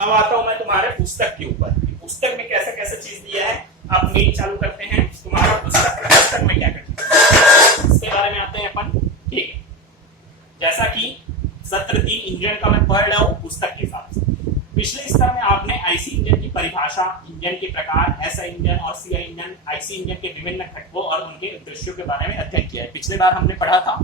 अब आता हूं मैं तुम्हारे पुस्तक के ऊपर। पुस्तक में कैसे कैसे चीज दिया है, आप मीट चालू करते हैं। तुम्हारा पुस्तक में क्या करते हैं इसके बारे में आते हैं अपन। ठीक है, जैसा कि सत्र 3 इंजन का मैं पढ़ रहा हूं पुस्तक के हिसाब से। पिछले स्तर में आपने आईसी इंजन की परिभाषा, इंजन के प्रकार, एसआई इंजन और सीआई इंजन, आईसी इंजन के विभिन्न घटकों और उनके उद्देश्यों के बारे में अध्ययन किया है। पिछले बार हमने पढ़ा था।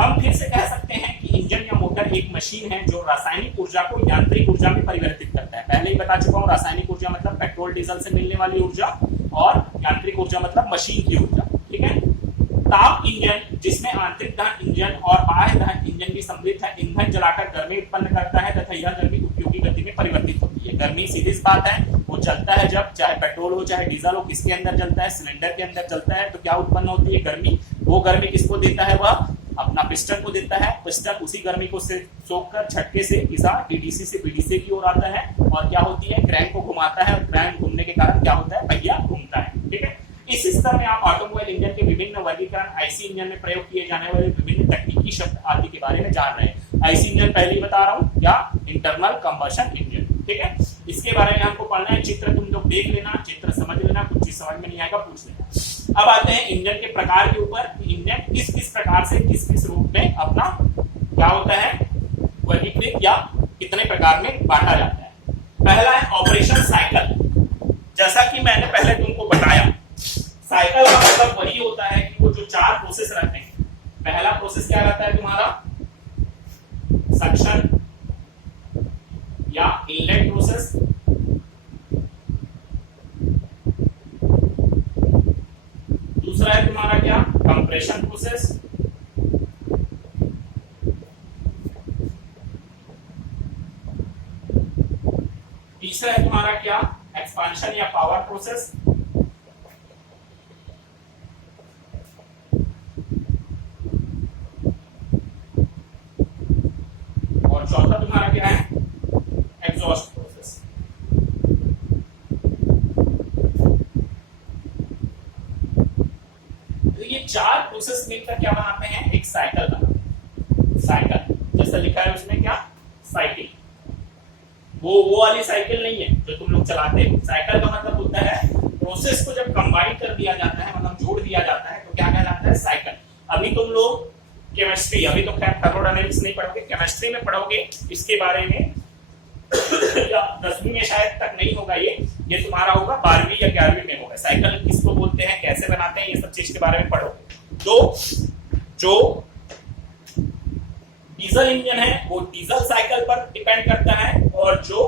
हम फिर से कह सकते हैं कि इंजन या मोटर एक मशीन है जो रासायनिक ऊर्जा को यांत्रिक ऊर्जा में परिवर्तित करता है। पहले ही बता चुका हूं, रासायनिक ऊर्जा मतलब पेट्रोल डीजल से मिलने वाली ऊर्जा और यांत्रिक ऊर्जा मतलब मशीन की ऊर्जा। ठीक है। ताप इंजन जिसमें आंतरिक दहन इंजन और बाह्य दहन इंजन भी सम्मिलित है, ईंधन जलाकर गर्मी उत्पन्न करता है तथा यह गर्मी उपयोगी गति में परिवर्तित होती है। गर्मी सीधी सी बात है, वो चलता है जब चाहे पेट्रोल हो चाहे डीजल हो, किसके अंदर चलता है, सिलेंडर के अंदर चलता है। तो क्या उत्पन्न होती है, गर्मी। वो गर्मी किसको देता है, वह अपना पिस्टन को देता है। पिस्टन उसी गर्मी को सोखकर झटके से दिशा डीडीसी से बीडीसी की ओर आता है और क्या होती है, क्रैंक को घुमाता है और क्रैंक घूमने के कारण क्या होता है, पहिया घूमता है। ठीक है। इस स्तर में आप ऑटोमोबाइल इंजन के विभिन्न वर्गीकरण, आईसी इंजन में प्रयोग किए जाने वाले विभिन्न तकनीकी शब्द आदि के बारे में जान रहे हैं। आईसी इंजन पहले ही बता रहा हूं, क्या इंटरनल कंबशन इंजन। ठीक है। इसके बारे में हमको पढ़ना है। चित्र तुम लोग देख लेना, चित्र समझ लेना, कुछ चीज समझ में नहीं आएगा पूछ लेना। अब आते हैं इंजन के प्रकार के ऊपर। इंजन किस किस प्रकार से किस किस रूप में अपना क्या होता है, वर्गीकृत या कितने प्रकार में बांटा जाता है। पहला है ऑपरेशन साइकिल। जैसा कि मैंने पहले तुमको बताया, साइकिल का मतलब वही होता है कि वो जो 4 प्रोसेस रहते हैं। पहला प्रोसेस क्या रहता है तुम्हारा, सक्शन या इनलेट प्रोसेस। दूसरा है तुम्हारा क्या, कंप्रेशन प्रोसेस। तीसरा है तुम्हारा क्या, एक्सपांशन या पावर प्रोसेस। और चौथा तुम्हारा क्या है, एग्जॉस्ट प्रोसेस। तो ये 4 प्रोसेस मिलकर क्या बनाते हैं, एक साइकिल बनाते हैं। साइकिल जैसा लिखा है उसमें क्या, साइकिल। वो वाली साइकिल नहीं है जो तुम लोग चलाते हो। साइकिल का मतलब होता है प्रोसेस को जब कंबाइन कर दिया जाता है, मतलब जोड़ दिया जाता है, तो क्या कहलाता है, साइकिल। अभी तुम लोग केमिस्ट्री, अभी तो खैर थर्मोडायनेमिक्स नहीं पढ़ोगे, केमिस्ट्री में पढ़ोगे इसके बारे में या 10वीं में शायद तक नहीं होगा। ये तुम्हारा होगा 12वीं या 11वीं में होगा। साइकिल किसको बोलते हैं, कैसे बनाते हैं, ये सब चीज के बारे में पढ़ोगे। तो जो डीजल इंजन है वो डीजल साइकिल पर डिपेंड करता है और जो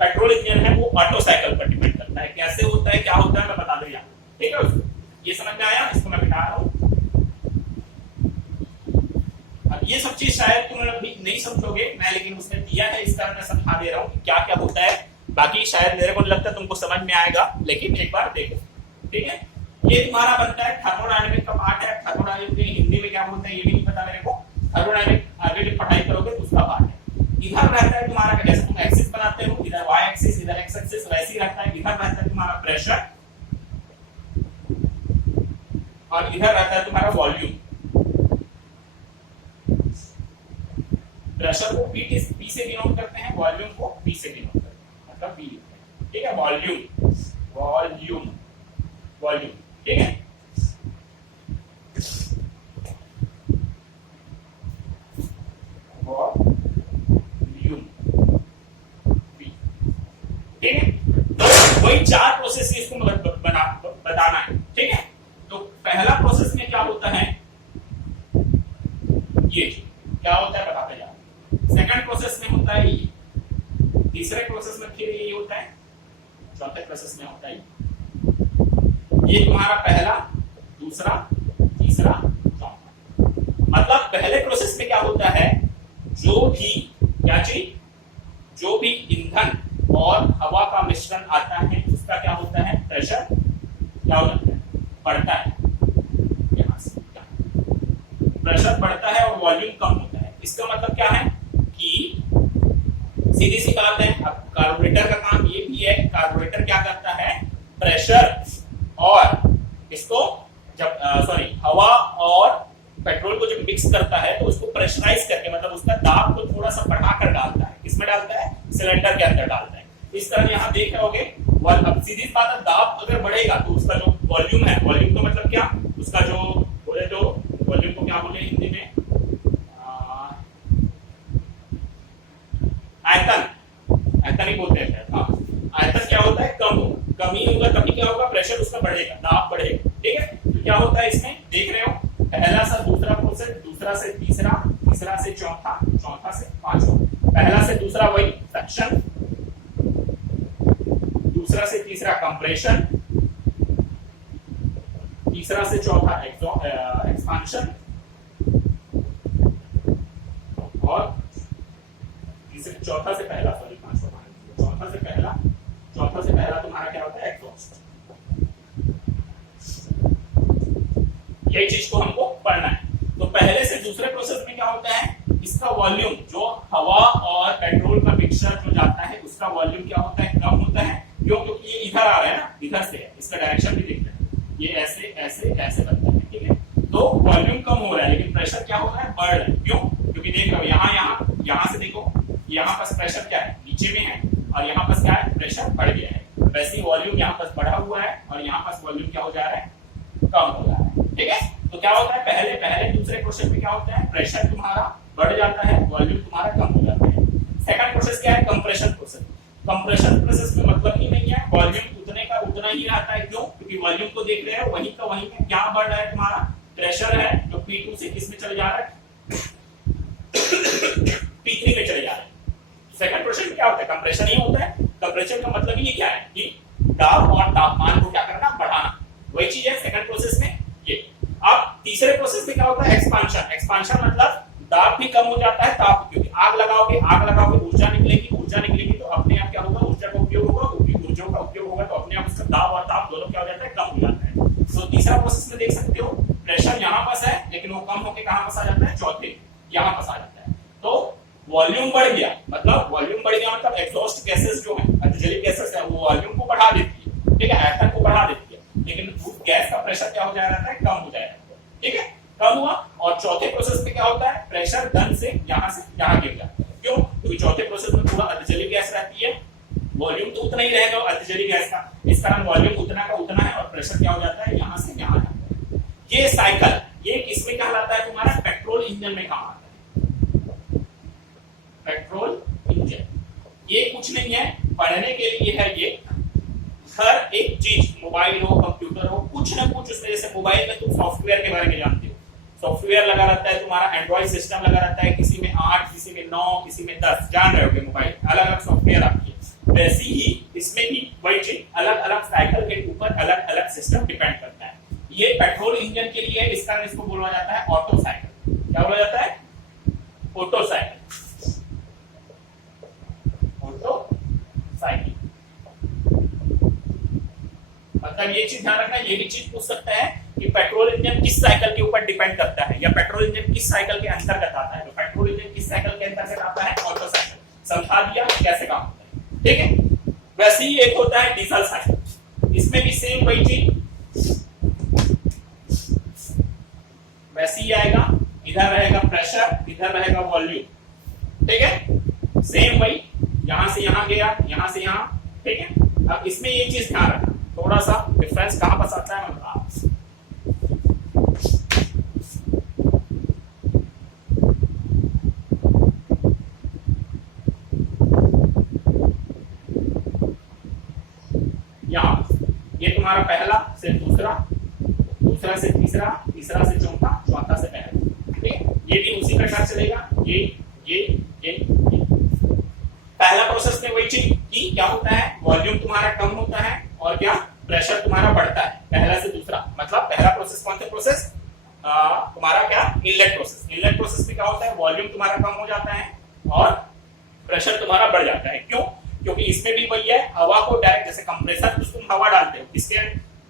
पेट्रोल इंजन है वो ऑटो साइकिल पर डिपेंड करता है। कैसे होता है, क्या होता है, मैं बता दूं यहाँ। ठीक है, ये समझ में आया, इसको मैं बिठा रहा हूं। अब ये सब चीज शायद तुम लोग भी नहीं समझोगे मैं, लेकिन उसने दिया है इस तरह मैं समझा दे रहा हूँ कि क्या क्या होता है। बाकी शायद मेरे को लगता है तुमको समझ में आएगा, लेकिन एक बार देखो। ठीक है, ये तुम्हारा बनता है थर्मोडायनेमिक का पार्ट है। थर्मोडायनेमिक हिंदी में क्या बोलते हैं ये भी नहीं पता मेरे को। थर्मोडायनेमिक आगे जब पढ़ाई करोगे तो उसका पार्ट है। इधर रहता है तुम्हारा, जैसे तुम एक्सिस बनाते हो, इधर वाई एक्सिस इधर एक्स एक्सिस, वैसे ही रहता है। इधर रहता है तुम्हारा प्रेशर और इधर रहता है तुम्हारा वॉल्यूम। प्रेशर को पी से डिनोट करते हैं, वॉल्यूम को पी से डिनोट करते हैं, मतलब पी लिखते हैं। ठीक है, वॉल्यूम वॉल्यूम वॉल्यूम। ठीक है, वॉल्यूम पी। ठीक है, तो वही 4 प्रोसेस इसको बताना है। ठीक है, तो पहला प्रोसेस में क्या होता है, ये क्या होता है बताते जाओ। सेकंड प्रोसेस में होता है ये, तीसरे प्रोसेस में फिर ये होता है, चौथे प्रोसेस में होता है ये तुम्हारा पहला, दूसरा, तीसरा, चौथा। मतलब पहले प्रोसेस में क्या होता है, जो भी क्या चीज, जो भी ईंधन और हवा का मिश्रण आता है उसका क्या होता है, प्रेशर क्या होता है, बढ़ता है। यहां से प्रेशर बढ़ता है और वॉल्यूम कम होता है। इसका मतलब क्या है कि सीधी सी बात है, अब कार्बोरेटर का काम ये भी है। कार्बोरेटर क्या करता है, प्रेशर और इसको जब हवा और पेट्रोल को जब मिक्स करता है तो उसको प्रेशराइज करके, मतलब उसका दाब को थोड़ा सा बढ़ाकर डालता है। किसमें डालता है, सिलेंडर के अंदर डालते हैं। इस तरह यहाँ देख रहे होगे। अब सीधी बात है, दाब अगर बढ़ेगा तो उसका जो वॉल्यूम है, वॉल्यूम तो मतलब क्या, उसका जो बोले तो वॉल्यूम को क्या बोले हिंदी में, आयतन, आयतन ही बोलते हैं। हाँ, आयतन क्या होता है, कम होगा, कम ही होगा तभी क्या होगा, प्रेशर उसका बढ़ेगा, दाब बढ़ेगा। ठीक है, तो क्या होता है इसमें देख रहे हो, पहला से दूसरा प्रोसेस, दूसरा से तीसरा, तीसरा से चौथा, चौथा से पांचवा, पहला से दूसरा वही सक्शन, दूसरा से तीसरा कंप्रेशन, तीसरा से चौथा एक्सपांशन, और चौथा से पहला, सॉरी पांचवा, चौथा से पहला तुम्हारा क्या होता है, एग्जॉस्ट। यही चीज को हमको पढ़ना है। तो पहले से दूसरे प्रोसेस में क्या होता है, इसका वॉल्यूम, जो हवा और पेट्रोल का मिक्सचर जो जाता है उसका वॉल्यूम क्या होता है, कम होता है। क्यों, क्योंकि ये इधर आ रहा है ना, इधर से है, इसका डायरेक्शन भी देख रहे हैं, ये ऐसे ऐसे ऐसे बनता है। ठीक है, तो वॉल्यूम कम हो रहा है लेकिन प्रेशर क्या हो रहा है, बढ़ रहा है। क्यों, क्योंकि देख रहे हो यहाँ से देखो, यहाँ पर प्रेशर क्या है, नीचे में है, और यहाँ पर क्या है, प्रेशर बढ़ गया है। वैसे ही वॉल्यूम यहाँ पर बढ़ा हुआ है और यहाँ पर वॉल्यूम क्या हो जा रहा है, कम हो रहा है। ठीक है, तो क्या होता है, पहले दूसरे प्रोसेस में क्या होता है, प्रेशर तुम्हारा बढ़ जाता है, वॉल्यूम तुम्हारा कम हो जाता है। सेकंड प्रोसेस क्या है, कंप्रेशन प्रोसेस। कंप्रेशन प्रोसेस में मतलब ही नहीं है, वॉल्यूम उतने का उतना ही रहता है। क्यों, क्योंकि वॉल्यूम को देख रहे हो, वही का वही में क्या बढ़ रहा है, तुम्हारा प्रेशर है जो P2 से किस में चले जा रहा है, P3 में चले जा रहा है। सेकंड प्रोसेस में क्या होता है, कंप्रेशन ही होता है। कंप्रेशन का मतलब ये क्या है कि दाब और तापमान को क्या करना, बढ़ाना। वही चीज है सेकंड प्रोसेस में ये। अब तीसरे प्रोसेस में क्या होता है, एक्सपांशन। एक्सपांशन मतलब दाब भी कम हो जाता है, ताप, क्योंकि आग लगाओगे ऊर्जा निकलेगी तो अपने आप क्या होगा, ऊर्जा का उपयोग होगा, ऊर्जा का उपयोग होगा तो अपने आप उसका दाब और ताप दोनों क्या हो जाता है, कम हो जाता है। तो तीसरा प्रोसेस में देख सकते हो, प्रेशर यहाँ पास है लेकिन वो कम होकर कहां पास आ जाता है, चौथे यहाँ पास आ जाता है। तो वॉल्यूम बढ़ गया, मतलब एग्जॉस्ट गैसेस जो है, अतिजलीय गैसेस है, वो वॉल्यूम को बढ़ा देती है। ठीक है, आयतन को बढ़ा देती है, लेकिन गैस का प्रेशर क्या हो जाता है, कम हो जाएगा। ठीक है, कम हुआ। और चौथे प्रोसेस में क्या होता है, प्रेशर धन से यहाँ गिर जाता है। क्यों, क्योंकि चौथे प्रोसेस में पूरा अतिजलीय गैस रहती है, वॉल्यूम तो उतना ही रहेगा अतिजलीय गैस का, इस कारण वॉल्यूम उतना का उतना है और प्रेशर क्या हो जाता है, यहाँ से यहाँ जाता है। ये साइकिल, ये किसमें कहलाता है, तुम्हारा पेट्रोल इंजन में काम आता है। पेट्रोल इंजन ये कुछ नहीं है, पढ़ने के लिए है ये। हर एक चीज, मोबाइल हो, कंप्यूटर हो, कुछ ना कुछ उसमें, जैसे मोबाइल में तुम सॉफ्टवेयर के बारे में जानते हो, सॉफ्टवेयर लगा रहता है तुम्हारा, एंड्रॉइड सिस्टम लगा रहता है, किसी में 8, किसी में 9, किसी में 10, जान रहे होगे, मोबाइल अलग अलग सॉफ्टवेयर आती है। वैसे ही इसमें भी वही चीज, अलग अलग साइकिल के ऊपर अलग अलग सिस्टम डिपेंड करता है। ये पेट्रोल इंजन के लिए, इस कारण इसको बोला जाता है ऑटो साइकिल। क्या बोला जाता है, ऑटो साइकिल, ऑटो साइकिल। मतलब ये चीज ध्यान रखना, ये भी चीज पूछ सकता है कि पेट्रोल इंजन किस साइकिल के ऊपर डिपेंड करता है, या पेट्रोल इंजन किस साइकिल के अंतर्गत आता है। तो पेट्रोल इंजन किस साइकिल के अंतर्गत आता है, ऑटो साइकिल। समझा दिया कैसे काम होता है। ठीक है, वैसे ही एक होता है डीजल साइकिल, इसमें भी सेम वही चीज, वैसे ही आएगा, इधर रहेगा प्रेशर, इधर रहेगा वॉल्यूम। ठीक है, सेम वही, यहां से यहां गया, यहां से यहां। ठीक है, अब इसमें ये चीज ध्यान रखना, थोड़ा सा डिफरेंस कहां पर आता है, मैं बता। यहां ये तुम्हारा पहला से दूसरा, दूसरा से तीसरा, तीसरा से चौथा, चौथा से पहला। ठीक है, ये भी उसी प्रकार चलेगा, ये। पहला प्रोसेस में वही चीज कि क्या होता है, वॉल्यूम तुम्हारा कम होता है और क्या, प्रेशर तुम्हारा बढ़ता है, पहला से दूसरा। मतलब पहला प्रोसेस कौन सा प्रोसेस, तुम्हारा क्या, इनलेट प्रोसेस। इनलेट प्रोसेस में क्या होता है, वॉल्यूम तुम्हारा कम हो जाता है और प्रेशर तुम्हारा बढ़ जाता है। क्यों, क्योंकि इसमें भी वही है, हवा को डायरेक्ट, जैसे कंप्रेसर कुछ तुम हवा डालते हो, किसके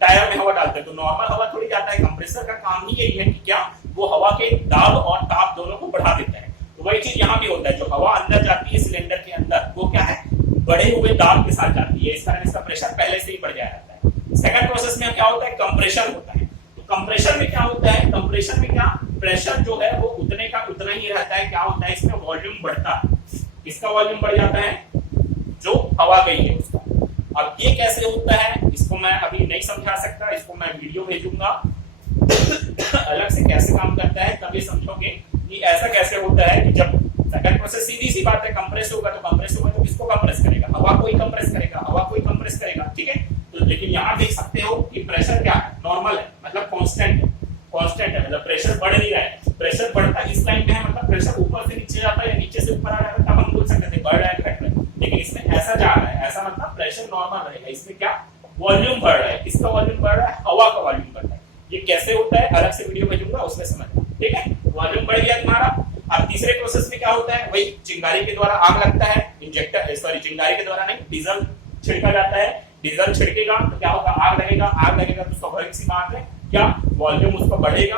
टायर में हवा डालते हो, तो नॉर्मल हवा थोड़ी जाता है। कंप्रेसर का काम ही यही है कि क्या, वो हवा के दाब और ताप दोनों को बढ़ा देता है। तो वही चीज यहाँ भी होता है, जो हवा अंदर जाती है सिलेंडर के अंदर, वो क्या है, बढ़े हुए दाब के साथ जाती है, इस कारण इसका प्रेशर पहले से ही बढ़ जाता है। सेकंड प्रोसेस में क्या होता है, कंप्रेशन होता है। तो कंप्रेशन में क्या होता है, कंप्रेशन में क्या, प्रेशर जो है वो उतने का उतना ही रहता है। क्या होता है, इसमें वॉल्यूम बढ़ता है, इसका वॉल्यूम बढ़ जाता है, हवा गई है उसका। अब ये कैसे होता है इसको मैं अभी नहीं समझा सकता, इसको मैं वीडियो भेजूंगा अलग से कैसे काम करता है, तब ये समझोगे कि ऐसा कैसे होता है कि जब सेकंड प्रोसेस, सीधी सी बात है, कंप्रेस होगा तो किसको कंप्रेस करेगा, हवा को ही कंप्रेस करेगा, हवा को ही कंप्रेस करेगा, ठीक है। तो लेकिन यहाँ देख सकते हो कि प्रेशर क्या है, नॉर्मल है, मतलब कांस्टेंट है, कांस्टेंट है, मतलब प्रेशर बढ़ नहीं रहा है। प्रेशर बढ़ता इस लाइन में है, मतलब प्रेशर ऊपर से नीचे जाता है या नीचे से ऊपर आ रहा है, तब हम बोल सकते थे बढ़ रहा है, घट रहा है। लेकिन इसमें ऐसा जा रहा है, ऐसा मतलब प्रेशर नॉर्मल रहेगा। इसमें क्या वॉल्यूम बढ़ रहा है, किसका वॉल्यूम बढ़ रहा है, हवा का वॉल्यूम बढ़ रहा है। ये कैसे होता है अलग से वीडियो भेजूंगा, उसमें समझना, ठीक है। वॉल्यूम बढ़ गया तुम्हारा। अब तीसरे प्रोसेस में क्या होता है, वही चिंगारी के द्वारा आग लगता है, इंजेक्टर सॉरी चिंगारी के द्वारा नहीं, डीजल छिड़का जाता है। डीजल छिड़केगा तो क्या होगा, आग लगेगा, आग लगेगा तो स्वाभाविक सी बात है क्या वॉल्यूम उसका बढ़ेगा,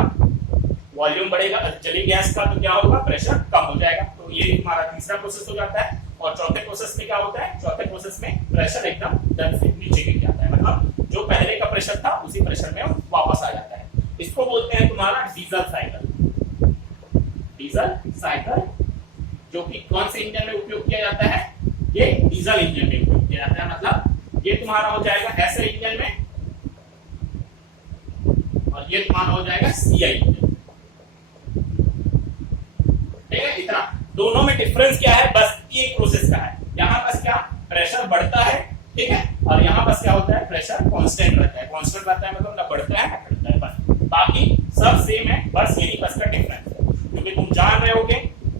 वॉल्यूम बढ़ेगा, जली गैस का तो क्या होगा, प्रेशर कम हो जाएगा। तो ये हमारा तीसरा प्रोसेस हो जाता है। और चौथे प्रोसेस में क्या होता है, चौथे प्रोसेस में प्रेशर एकदम दम से नीचे गिर जाता है, मतलब जो पहले का प्रेशर था उसी प्रेशर में वापस आ जाता है। इसको बोलते हैं तुम्हारा डीजल साइकिल। डीजल साइकिल जो कि कौन से इंजन में उपयोग किया जाता है, ये डीजल इंजन में उपयोग किया जाता है। मतलब ये तुम्हारा हो जाएगा ऐसे इंजन में और ये तुम्हारा हो जाएगा सीआई इंजन, ठीक है। इतना दोनों में डिफरेंस क्या है, बस एक प्रोसेस का है। यहाँ बस क्या प्रेशर बढ़ता है, ठीक है, और यहाँ बस क्या होता है, प्रेशर कांस्टेंट रहता है। कांस्टेंट रहता है मतलब ना बढ़ता है ना घटता है, बस बाकी सब सेम है, बस यही बस का डिफरेंस है। क्योंकि तुम जान रहे होगे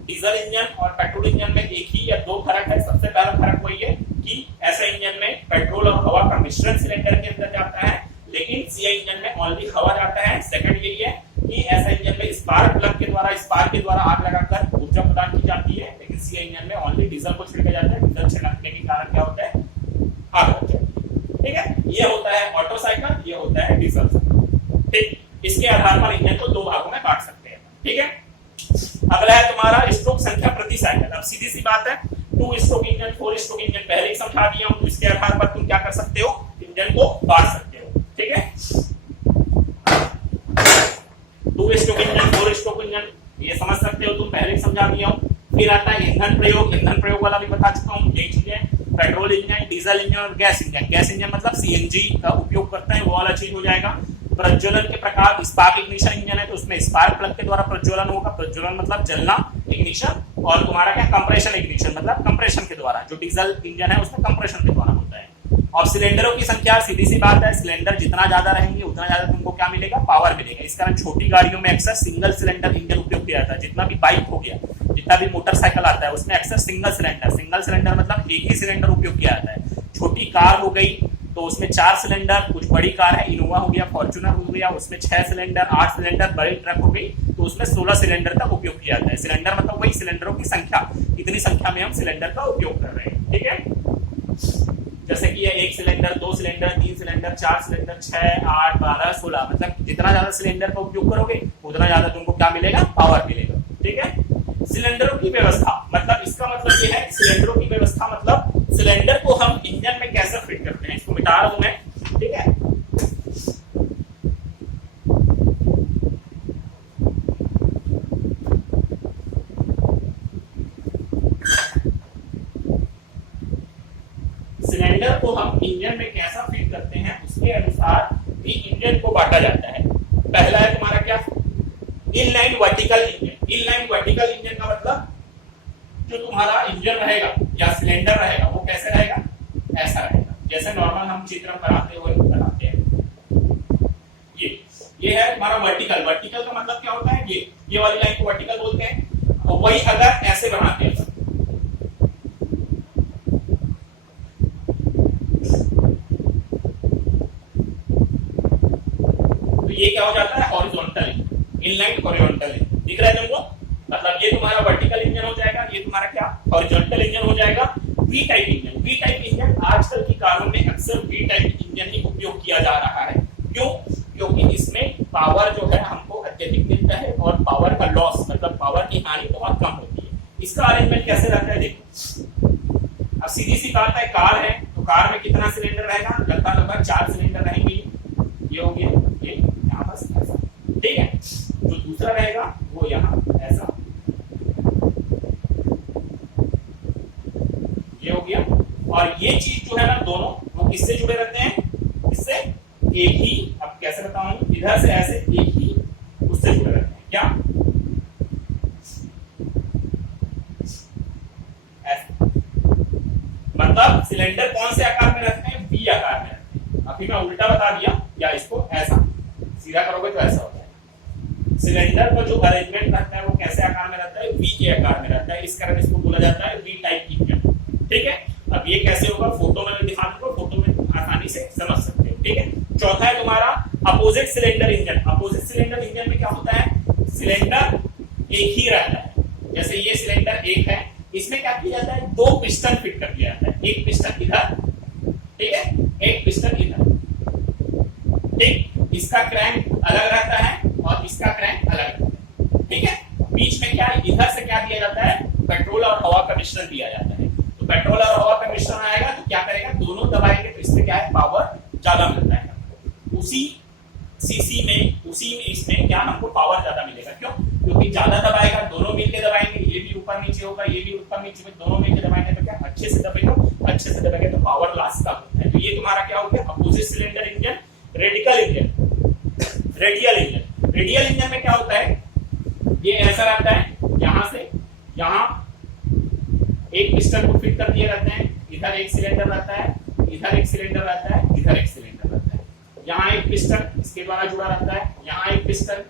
डीजल इंजन और पेट्रोल इंजन में एक ही या दो फर्क है। सबसे पहला फर्क वही है कि ऐसे इंजन में पेट्रोल और हवा का मिश्रण सिलेंडर के अंदर जाता है, लेकिन सीआई इंजन में ओनली हवा जाता है। सेकंड यही है कि ऐसे इंजन में स्पार्क प्लग के द्वारा, स्पार्क के द्वारा आग लगाकर ऊर्जा प्रदान की जाती है, लेकिन सीआई इंजन में ओनली डीजल को छिड़का जाता है। डीजल छिड़कने के कारण क्या होता है, आग लग जाती है, ठीक है। ये होता है ऑटो साइकिल, ये होता है डीजल साइकिल, ठीक। इसके आधार पर इंजन को दो भागों में बांट सकते हैं, ठीक है। अगला है तुम्हारा स्ट्रोक संख्या प्रति साइकिल। अब सीधी सी बात है, 2 स्ट्रोक इंजन, 4 स्ट्रोक इंजन पहले ही समझा दिया हूं, तो इसके आधार पर तुम क्या कर सकते हो, इंजन को बांट सकते हो, ठीक है। 2 स्ट्रोक इंजन, 4 स्ट्रोक इंजन, ये समझ सकते हो तुम, पहले ही समझा दिया हूं। फिर आता है ईंधन प्रयोग, ईंधन प्रयोग वाला भी बता चुका हूं। यही चीजें पेट्रोल इंजन, डीजल इंजन और गैस इंजन। गैस इंजन मतलब सीएनजी का उपयोग करते हैं, वो वाला चीज हो जाएगा। प्रज्वलन के प्रकार, स्पार्क इग्निशन इंजन है तो उसमें स्पार्क प्लग के द्वारा प्रज्वलन होगा, प्रज्वलन मतलब जलना, इग्निशन। और तुम्हारा क्या कंप्रेशन इग्निशन मतलब कंप्रेशन के द्वारा, जो डीजल इंजन है उसमें कंप्रेशन के द्वारा होता है। और सिलेंडरों की संख्या सीधी सी बात है, सिलेंडर जितना ज्यादा रहेंगे उतना ज्यादा तुमको क्या मिलेगा, पावर मिलेगा। इस कारण छोटी गाड़ियों में अक्सर सिंगल सिलेंडर इंजन उपयोग किया जाता है। जितना भी बाइक हो गया, जितना भी मोटरसाइकिल आता है उसमें अक्सर सिंगल सिलेंडर मतलब एक ही सिलेंडर उपयोग किया जाता है। छोटी कार हो गई तो उसमें 4 सिलेंडर, कुछ बड़ी कार है, इनोवा हो गया, फॉर्च्यूनर हो गया, उसमें 6 सिलेंडर, 8 सिलेंडर, बड़ी ट्रक हो गई तो उसमें 16 सिलेंडर तक उपयोग किया जाता है। सिलेंडर मतलब वही सिलेंडरों की संख्या, इतनी संख्या में हम सिलेंडर का उपयोग कर रहे हैं, ठीक है। जैसे कि ये 1 सिलेंडर, 2 सिलेंडर, 3 सिलेंडर, 4 सिलेंडर, 6, 8, 12, 16, मतलब जितना ज्यादा सिलेंडर का उपयोग करोगे उतना ज्यादा तुमको क्या मिलेगा, पावर मिलेगा, ठीक है। सिलेंडरों की व्यवस्था मतलब, इसका मतलब ये है सिलेंडरों की व्यवस्था मतलब सिलेंडर को हम इंजन में कैसे फिट करते हैं। इसको मिटा रहा हूं मैं, ठीक है। सिलेंडर को हम इंजन में कैसा फिट करते हैं उसके अनुसार भी इंजन को बांटा जाता है। पहला है तुम्हारा क्या, inline vertical engine. Inline vertical engine का मतलब जो तुम्हारा इंजन रहेगा या सिलेंडर रहेगा वो कैसे रहेगा, ऐसा रहेगा जैसे नॉर्मल हम चित्र बनाते हुए बनाते हैं। ये है तुम्हारा वर्टिकल। वर्टिकल का मतलब क्या होता है, ये वाली लाइन को वर्टिकल बोलते हैं। और वही अगर ऐसे बनाते हैं तो ये क्या हो जाता है, हॉरिजॉन्टल, इनलाइन हॉरिजॉन्टल। दिख रहा है तुमको, मतलब ये तुम्हारा वर्टिकल इंजन हो जाएगा, ये तुम्हारा क्या हॉरिजॉन्टल इंजन हो जाएगा। V type engine, V type engine आजकल की कारों में अक्सर वी टाइप इंजन ही उपयोग किया जा रहा है। क्यों, क्योंकि इसमें पावर जो है हमको अत्यधिक मिलता है और पावर का लॉस मतलब पावर की हानि बहुत कम होती है। इसका अरेंजमेंट कैसे रहता है देखो। अब सीधी सी बात है, कार है तो कार में कितना सिलेंडर रहेगा, लगभग 4 सिलेंडर रहेंगे। ये हो गया, ये यहाँ बस ऐसा, ठीक है। जो दूसरा रहेगा वो यहाँ ऐसा, ये हो गया। और ये चीज जो है ना दोनों वो किससे जुड़े रहते हैं, इससे एक ही, अब कैसे बताऊं, इधर से ऐसे एक ही उससे जुड़े रहते हैं, क्या ऐसे, मतलब सिलेंडर कौन से आकार में रहते हैं, वी आकार में रहते हैं। अभी मैं उल्टा बता दिया, या इसको ऐसा सीधा करोगे तो ऐसा होता है। सिलेंडर का जो अरेंजमेंट रहता है वो कैसे आकार में रहता है, वी के आकार में रहता है, इस कारण इसको बोला जाता है वी टाइप इंजन। ठीक है, अब ये कैसे होगा, फोटो में दिखा दूंगा, फोटो में आसानी से समझ सकते हो। ठीक है, चौथा है तुम्हारा opposite cylinder engine. Opposite cylinder engine में क्या होता है, सिलेंडर एक ही रहता है, जैसे ये सिलेंडर एक है, इसमें क्या किया जाता है, दो पिस्टन फिट कर दिया जाता है, एक पिस्टन इधर, ठीक है, एक पिस्टन इधर। ठीक, इसका क्रैंक अलग रहता है और इसका क्रैंक अलग रहता है। ठीक है, बीच में क्या, इधर से क्या दिया जाता है, पेट्रोल और हवा का मिश्रण दिया जाता है। तो पेट्रोल और हवा का मिश्रण आएगा तो क्या करेगा, दोनों दबाएंगे तो इससे क्या है, पावर ज्यादा मिलता है। उसी सीसी में, उसी में इसमें क्या हमको पावर ज्यादा मिलेगा, क्यों, क्योंकि ज्यादा दबाएगा, दोनों मिलकर दबाएंगे, ये भी ऊपर नीचे होगा, ये भी ऊपर नीचे में, दोनों मिलकर दबाएंगे तो क्या अच्छे से दबेगा, अच्छे से दबेगा तो पावर लॉस कम होता है। तो ये तुम्हारा क्या हो गया, opposite cylinder engine, radical engine, radial engine. Radial engine में क्या होता है, ये ऐसा रहता है, यहां से यहां एक पिस्टन को फिट कर दिए रहते हैं, इधर एक सिलेंडर रहता है, इधर एक सिलेंडर रहता है, इधर एक सिलेंडर रहता है, यहाँ एक पिस्टन इसके द्वारा जुड़ा रहता है, यहाँ एक पिस्टन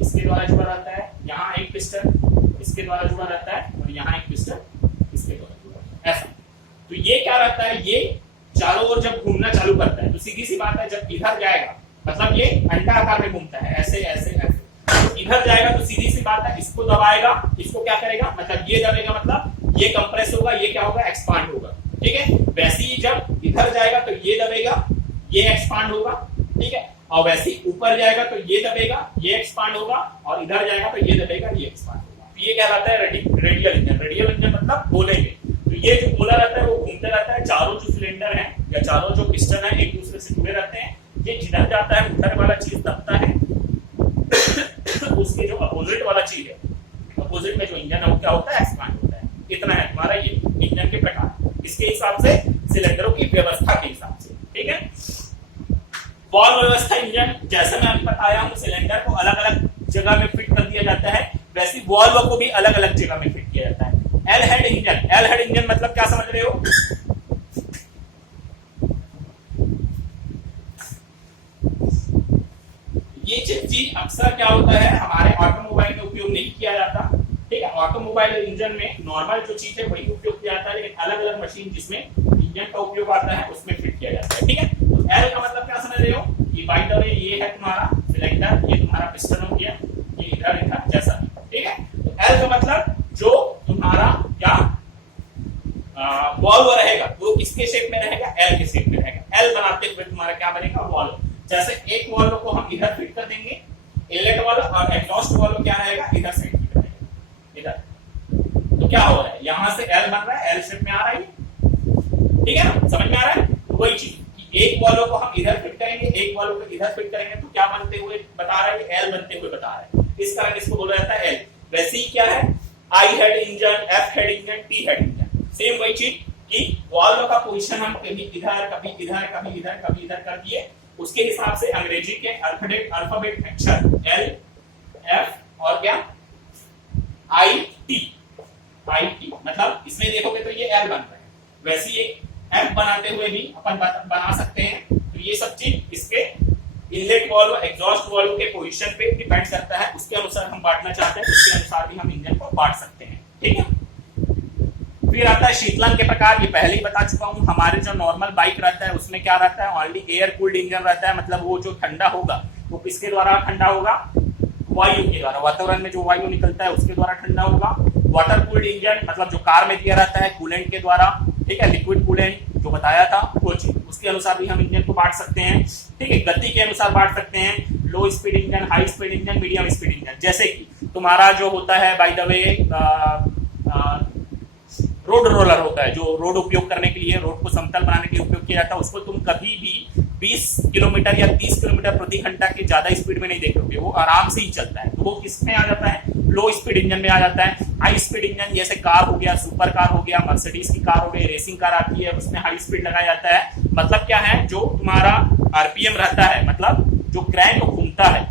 इसके द्वारा जुड़ा रहता है, यहाँ एक पिस्टन इसके द्वारा जुड़ा रहता है और यहाँ एक पिस्टन इसके द्वारा जुड़ा रहता है, ऐसा। तो ये क्या रहता है, ये चारों ओर जब घूमना चालू करता है तो सीधी सी बात है, जब इधर जाएगा मतलब ये अंडा आकार में घूमता है, ऐसे ऐसे ऐसे, तो इधर जाएगा तो सीधी सी बात है, इसको दबाएगा, इसको क्या करेगा, मतलब ये दबेगा, मतलब ये कंप्रेस होगा, ये क्या होगा, एक्सपांड होगा। ठीक है, वैसे ही जब इधर जाएगा तो ये दबेगा, ये एक्सपांड होगा। ठीक है, और वैसे ही ऊपर जाएगा तो ये दबेगा, ये एक्सपांड होगा, और इधर जाएगा तो ये दबेगा, ये एक्सपांड होगा। तो ये क्या रहता है, रेडियल इंजन। रेडियल इंजन मतलब गोले में, तो ये जो गोला रहता है वो घूमते रहता है, चारों जो सिलेंडर है या चारों जो पिस्टन है एक दूसरे से जुड़े रहते हैं, ये जिधर जाता है उधर वाला चीज दबता है उसके जो अपोजिट वाला चीज है, अपोजिट में जो इंजन है वो क्या होता है, एक्सपांड होता है। इतना है तुम्हारा ये इंजन के प्रकार, इसके हिसाब से सिलेंडरों की व्यवस्था के हिसाब से। ठीक है, वॉल्व व्यवस्था इंजन, जैसे मैं अभी बताया हूं, सिलेंडर को अलग अलग जगह में फिट कर दिया जाता है, वैसे वॉल्व को भी अलग अलग जगह में फिट किया जाता है। L head engine, L head engine मतलब क्या समझ रहे हो, ये चीज अक्सर क्या होता है हमारे ऑटोमोबाइल में उपयोग नहीं किया जाता। ठीक है, ऑटोमोबाइल इंजन में नॉर्मल जो चीज है वही उपयोग किया जाता है, लेकिन अलग अलग मशीन जिसमें इंजन का उपयोग आता है उसमें फिट किया जाता है। ठीक है, तो एल का मतलब क्या समझ रहे हो, कि बाय द वे ये है तुम्हारा सिलेंडर, ये तुम्हारा पिस्टन हो गया, ये इधर इधर जैसा। ठीक है, तो एल का मतलब जो तुम्हारा क्या वॉल्व रहेगा वो किसके शेप में रहेगा, एल के शेप में रहेगा। एल बनाते हुए तुम्हारा क्या बनेगा, वॉल्व। जैसे एक वॉल्व को हम इधर फिट कर देंगे, इनलेट वाल्व, और एग्जॉस्ट वाल्व क्या रहेगा, इधर से फिट कर देंगे, इधर। तो क्या हो रहा है, यहां से एल बन रहा है, एल शेप में आ रहा है, ठीक है ना, समझ में आ रहा है। तो वही चीज, एक वॉल्व को हम इधर फिट करेंगे, एक वॉल्व को इधर फिट करेंगे, तो क्या बनते हुए बता रहा है, एल बनते हुए बता रहा है, इस कारण इसको बोला जाता है एल। वैसे ही क्या है, I head engine, F head engine, T head engine, same वही चीज कि वॉल्व का पोजीशन हम कभी इधर कभी इधर कभी इधर कभी इधर कर दिए, उसके हिसाब से अंग्रेजी के अल्फाबेट अक्षर एल, एफ और क्या आई टी, मतलब इसमें देखोगे तो ये एल बन रहा है, वैसे ही एफ बनाते हुए भी अपन बना सकते हैं। तो ये सब चीज इसके इनलेट वाल्व, एग्जॉस्ट वाल्व के पोजीशन पे डिपेंड करता है, उसके अनुसार हम बांटना चाहते हैं, उसके अनुसार भी हम इंजन को बांट सकते हैं। ठीक है, फिर आता है शीतलन के प्रकार, ये पहले ही बता चुका हूं। हमारे जो नॉर्मल बाइक रहता है उसमें क्या रहता है, ऑनली एयर कूल्ड इंजन रहता है, मतलब वो जो ठंडा होगा वो किसके द्वारा ठंडा होगा, वायु के द्वारा, वातावरण में जो वायु निकलता है उसके द्वारा ठंडा होगा। वाटर कूल्ड इंजन मतलब जो कार में दिया रहता है कूलेंट के द्वारा, ठीक है, लिक्विड कूलेंट जो बताया था वो चीज, उसके अनुसार भी हम इंजन को बांट सकते हैं। ठीक है, गति के अनुसार बांट सकते हैं, लो speed engine, high speed engine, medium speed engine. जैसे कि तुम्हारा जो होता है by the way road roller होता है, जो रोड उपयोग करने के लिए, रोड को समतल बनाने के लिए उपयोग किया जाता है, उसको तुम कभी भी 20 किलोमीटर या 30 किलोमीटर प्रति घंटा के ज्यादा स्पीड में नहीं देखोगे, वो आराम से ही चलता है। तो वो किस में आ जाता है, लो स्पीड इंजन में आ जाता है। हाई स्पीड इंजन जैसे कार हो गया, सुपर कार हो गया, मर्सिडीज की कार हो गई, रेसिंग कार आती है, उसमें हाई स्पीड लगाया जाता है। मतलब क्या है, जो तुम्हारा आरपीएम रहता है, मतलब जो क्रैंक घूमता है,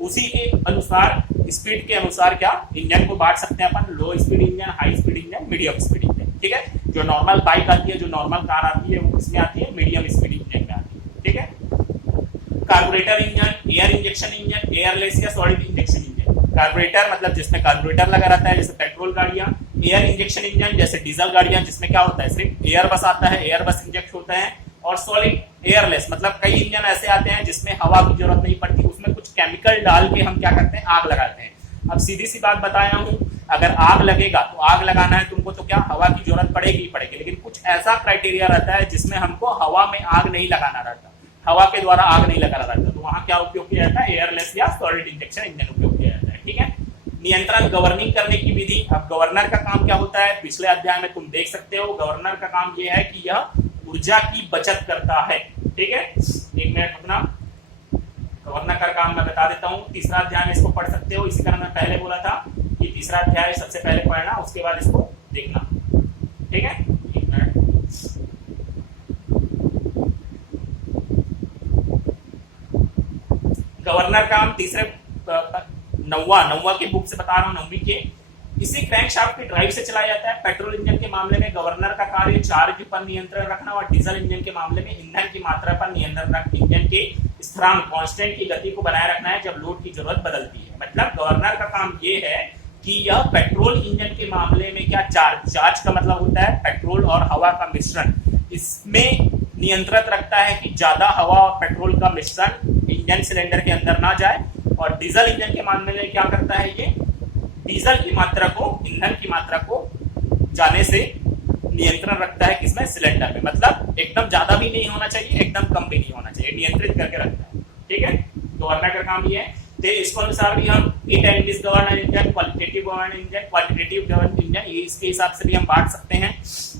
उसी के अनुसार स्पीड के अनुसार क्या इंजन को बांट सकते हैं अपन, low speed engine, high speed engine, medium speed engine. ठीक है, जो नॉर्मल बाइक आती है, जो नॉर्मल कार आती है, वो किसमें आती है, मीडियम स्पीड इंजन में आती है। ठीक है, carburettor engine, air injection engine, airless या सॉलिड इंजेक्शन इंजन। कार्बोरेटर मतलब जिसमें कार्बोरेटर लगा रहता है, जैसे पेट्रोल गाड़ियां। एयर इंजेक्शन इंजन जैसे डीजल गाड़ियां, जिसमें क्या होता है, सिर्फ एयर बस आता है, एयर बस इंजेक्ट होता है। और सॉलिड एयरलेस मतलब कई इंजन ऐसे आते हैं जिसमें हवा की जरूरत नहीं पड़ती, उसमें कुछ केमिकल डाल के हम क्या करते हैं, आग लगाते हैं। अब सीधी सी बात बताया हूं, अगर आग लगेगा तो आग लगाना है तुमको, तो क्या हवा की जरूरत पड़ेगी ही पड़ेगी, लेकिन कुछ ऐसा क्राइटेरिया रहता है जिसमें हमको हवा में आग नहीं लगाना रहता, हवा के द्वारा आग नहीं लगाना रहता, तो वहां क्या उपयोग किया जाता है, एयरलेस या सॉलिड इंजेक्शन इंजन उपयोग किया जाता है। ठीक है, नियंत्रण गवर्निंग करने की विधि। अब गवर्नर का काम क्या होता है, पिछले अध्याय में तुम देख सकते हो, गवर्नर का काम यह है कि यह ऊर्जा की बचत करता है। ठीक है, एक मिनट अपना गवर्नर का काम मैं बता देता हूँ। तीसरा अध्याय में इसको पढ़ सकते हो, इसी कारण मैं पहले बोला था कि तीसरा अध्याय सबसे पहले पढ़ना, उसके बाद इसको देखना। ठीक है, एक मिनट। गवर्नर काम तीसरे नौवा की बुक से बता रहा हूँ, 9वीं के। इसी क्रैंकशाफ्ट की ड्राइव से चलाया जाता है। पेट्रोल इंजन के मामले में गवर्नर का कार्य चार्ज पर नियंत्रण रखना, और डीजल इंजन के मामले में ईंधन की मात्रा पर नियंत्रण रख इंजन के स्थिरांक कांस्टेंट की गति को बनाए रखना है जब लोड की जरूरत बदलती है। मतलब गवर्नर का काम ये है कि यह पेट्रोल इंजन के मामले में क्या चार्ज का मतलब होता है पेट्रोल और हवा का मिश्रण, इसमें नियंत्रित रखता है कि ज्यादा हवा और पेट्रोल का मिश्रण इंजन सिलेंडर के अंदर ना जाए। और डीजल इंजन के मामले में क्या करता है, ये डीजल की मात्रा को, ईंधन की मात्रा को जाने से नियंत्रण रखता है किसमें, सिलेंडर में। मतलब एकदम ज्यादा भी नहीं होना चाहिए, एकदम कम भी नहीं होना चाहिए, नियंत्रित करके रखता है। ठीक है, गवर्नर का काम ये है। तो इसको अनुसार भी हम it and this governor engine, qualitative governor engine, qualitative governor engine, ये इसके हिसाब से भी हम बांट सकते हैं।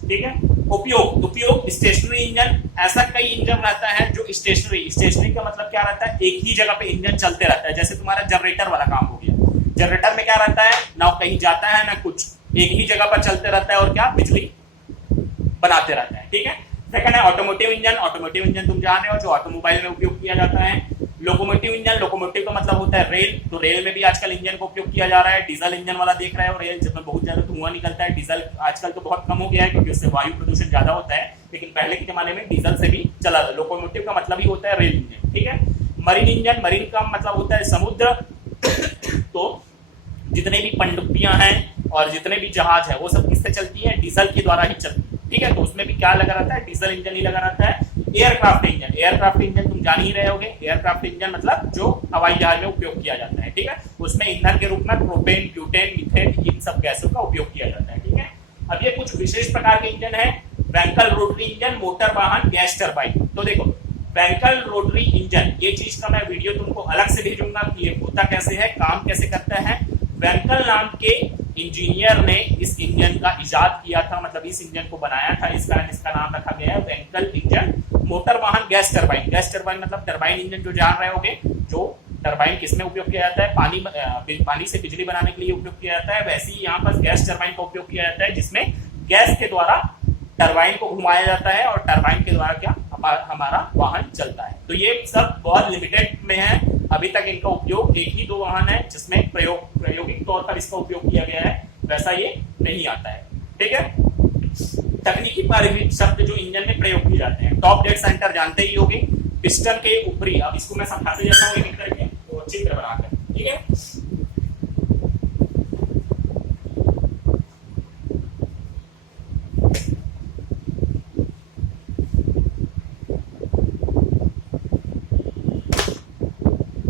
ठीक है, उपयोग स्टेशनरी इंजन। ऐसा कई इंजन रहता है जो स्टेशनरी का मतलब क्या रहता है, एक ही जगह पे इंजन चलते रहता है। जैसे तुम्हारा जनरेटर वाला काम हो गया, जनरेटर में क्या रहता है, ना कहीं जाता है ना कुछ, एक ही जगह पर चलते रहता है और क्या बिजली बनाते रहता है। ठीक है, सेकंड है ऑटोमोटिव इंजन। ऑटोमोटिव इंजन तुम जान रहे हो, जो ऑटोमोबाइल में उपयोग किया जाता है। लोकोमोटिव इंजन, लोकोमोटिव का मतलब होता है रेल, तो रेल में भी आजकल इंजन का उपयोग किया जा रहा है। डीजल इंजन वाला देख रहे हो, रेल जिसमें बहुत ज्यादा धुआं निकलता है। डीजल आजकल तो बहुत कम हो गया है क्योंकि उससे वायु प्रदूषण ज्यादा होता है, लेकिन पहले के जमाने में डीजल से भी चला था। लोकोमोटिव का मतलब ही होता है रेल इंजन। ठीक है, मरीन इंजन, मरीन का मतलब होता है समुद्र। तो जितने भी पनडुब्बियां हैं और जितने भी जहाज है वो सब किससे चलती है, डीजल के द्वारा ही चलती है। ठीक है, तो उसमें भी क्या लगा रहता है, डीजल इंजन ही लगा रहता है। एयरक्राफ्ट इंजन, एयरक्राफ्ट इंजन तुम जान ही रहे होगे। एयरक्राफ्ट इंजन मतलब जो हवाई जहाज में उपयोग किया जाता है। ठीक है, उसमें ईंधन के रूप में प्रोपेन, ब्यूटेन, मीथेन, इन सब गैसों का उपयोग किया जाता है। ठीक है, अब ये कुछ विशेष प्रकार के इंजन है। वैंकल रोटरी इंजन, मोटर वाहन, गैस टरबाइन। तो देखो वैंकल रोटरी इंजन, ये चीज का मैं वीडियो तुमको अलग से भेजूंगा कि ये होता कैसे है, काम कैसे करता है। वैंकल नाम के इंजीनियर ने इस इंजन का इजाद किया था, मतलब इस इंजन को बनाया था, इस कारण इसका नाम रखा गया है वैंकल इंजन। मोटर वाहन, गैस टरबाइन। गैस टरबाइन मतलब टरबाइन इंजन जो जान रहे होगे, जो टरबाइन किसमें उपयोग किया जाता है, पानी से बिजली बनाने के लिए उपयोग किया जाता है। वैसे ही यहाँ पर गैस टरबाइन का उपयोग किया जाता है, जिसमें गैस के द्वारा टरबाइन को घुमाया जाता है और टरबाइन के द्वारा क्या हमारा वाहन चलता है। तो ये सब बहुत लिमिटेड में है, अभी तक इनका उपयोग एक ही 2 वाहन है जिसमें प्रायोगिक तौर पर इसका उपयोग किया गया है, वैसा ये नहीं आता है। ठीक है, तकनीकी पारिभाषिक शब्द जो इंजन में प्रयोग किए जाते हैं। टॉप डेड सेंटर जानते ही होंगे, पिस्टन के ऊपरी। अब इसको मैं समझाते जाता हूँ एक करके, तो चित्र बनाकर। ठीक है,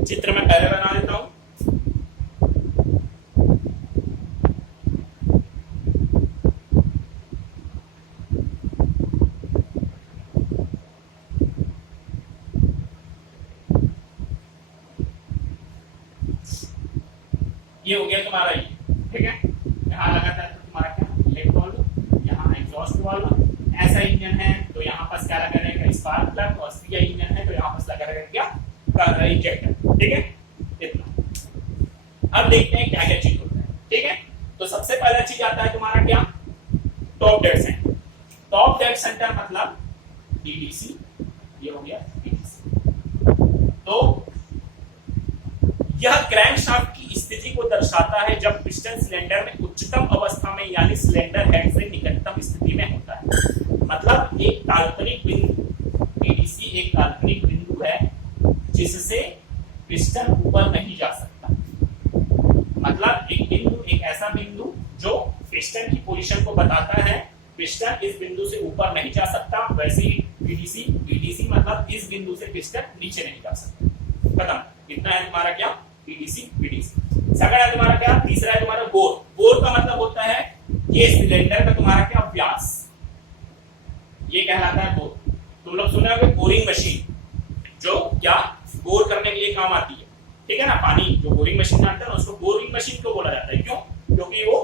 चित्र में पहले बना देता हूं। ये हो गया तुम्हारा ये। ठीक है, यहाँ लगाता है तो तुम्हारा क्या लेफ्ट वाल्व, यहाँ एग्जॉस्ट वाल्व। ऐसा इंजन है तो यहाँ पर क्या लगा रहेगा, स्पार्क प्लग। और सीआई इंजन है तो यहाँ इंजेक्टर, ठीक है, इतना। अब देखते हैं क्या क्या चीज होता है, ठीक है। तो सबसे पहला चीज आता है तुम्हारा क्या, top dead centre. Top dead centre मतलब टीडीसी, ये हो गया टीडीसी। तो यह क्रैंकशाफ्ट की स्थिति को दर्शाता है जब पिस्टन सिलेंडर में उच्चतम अवस्था में यानी सिलेंडर हेड से निकटतम स्थिति में होता है। मतलब एक काल्पनिक बिंदु, टीडीसी एक काल्पनिक बिंदु है जिससे पिस्टन ऊपर नहीं जा सकता। मतलब एक बिंदु, एक ऐसा बिंदु जो पिस्टन की पोजीशन को बताता है, पिस्टन इस बिंदु से ऊपर नहीं जा सकता। वैसे ही टीडीसी, टीडीसी मतलब इस बिंदु से पिस्टन नीचे नहीं जा सकता। खत्म, इतना है तुम्हारा क्या, टीडीसी पीडीसी। सेकंड है तुम्हारा क्या, तीसरा है तुम्हारा बोर। बोर का मतलब होता है ये सिलेंडर का तुम्हारा क्या व्यास, ये कहलाता है बोर। तुम लोग सुना होगा बोरिंग मशीन, जो क्या बोर करने के लिए काम आती है, ठीक है ना। पानी जो बोरिंग मशीन आता है ना, उसको बोरिंग मशीन क्यों बोला जाता है, क्यों, क्योंकि वो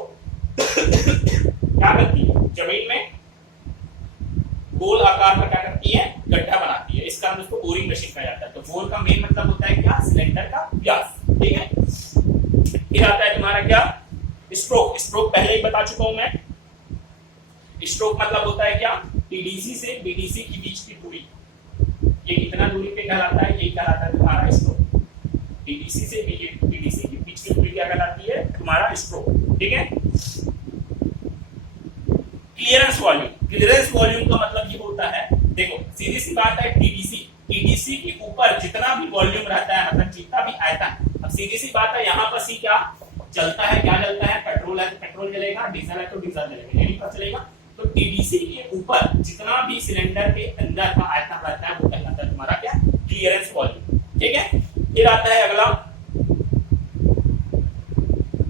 क्या करती है, जमीन में गोल आकार में क्या करती है, गड्ढा बनाती है, इस कारण उसको बोरिंग मशीन कहा जाता है। तो बोर का मेन मतलब होता है क्या, सिलेंडर का व्यास, ठीक है। फिर आता है तुम्हारा क्या, स्ट्रोक। स्ट्रोक पहले ही बता चुका हूं मैं। स्ट्रोक मतलब होता है क्या, टीडीसी से बीडीसी के बीच की दूरी, ये कितना दूरी पे कहलाता है, ये कहलाता है तुम्हारा स्ट्रोक। टीडीसी से बीडीसी के बीच की दूरी क्या कहलाती है, तुम्हारा स्ट्रोक, ठीक है। क्लियरेंस वॉल्यूम, क्लियरेंस वॉल्यूम का मतलब ये होता है, देखो सीधी सी बात है, टीडीसी, टीडीसी के ऊपर जितना भी वॉल्यूम रहता है, मतलब जितना भी आयतन, अब सीधी सी बात है, यहाँ पर सी क्या चलता है, क्या चलता है, पेट्रोल है तो पेट्रोल जलेगा, डीजल है तो डीजल जलेगा, यही पता चलेगा। तो टीडीसी के ऊपर जितना भी सिलेंडर के अंदर का आयतन रहता है वो कहलाता है तुम्हारा क्या, क्लियरेंस वॉल्यूम, ठीक है। फिर आता है अगला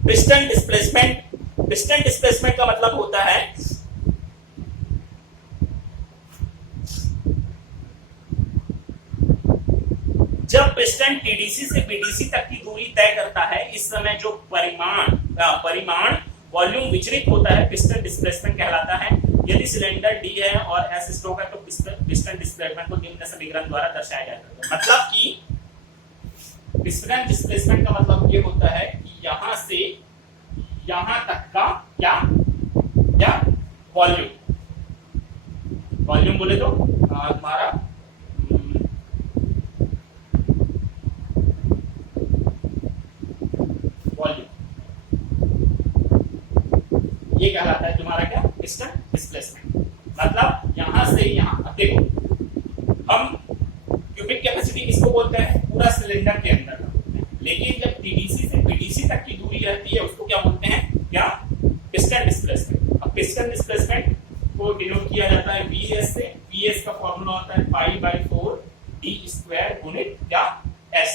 पिस्टन डिस्प्लेसमेंट। पिस्टन डिस्प्लेसमेंट का मतलब होता है जब पिस्टन टीडीसी से बीडीसी तक की दूरी तय करता है, इस समय जो परिमाण वॉल्यूम विचलित होता है पिस्टन डिस्प्लेसमेंट कहलाता है। यदि सिलेंडर डी है और एस स्ट्रोक है तो पिस्टन डिस्प्लेसमेंट को निम्न समीकरण द्वारा दर्शाया जाता है। मतलब कि पिस्टन डिस्प्लेसमेंट का मतलब ये होता है कि यहां से यहां तक का क्या वॉल्यूम, वॉल्यूम बोले तो तुम्हारा ये कहलाता है तुम्हारा क्या, पिस्टन डिस्प्लेसमेंट। मतलब यहां से यहां, अब देखो हम क्यूबिक कैपेसिटी किसको बोलते हैं, पूरा सिलेंडर के अंदर का, लेकिन जब टीडीसी से बीडीसी तक की दूरी रहती है उसको क्या बोलते हैं, क्या, पिस्टन डिस्प्लेसमेंट। अब पिस्टन डिस्प्लेसमेंट को डिनोट किया जाता है वीएस से। वीएस का फॉर्मूला होता है π/4 d² गुणित क्या, एस।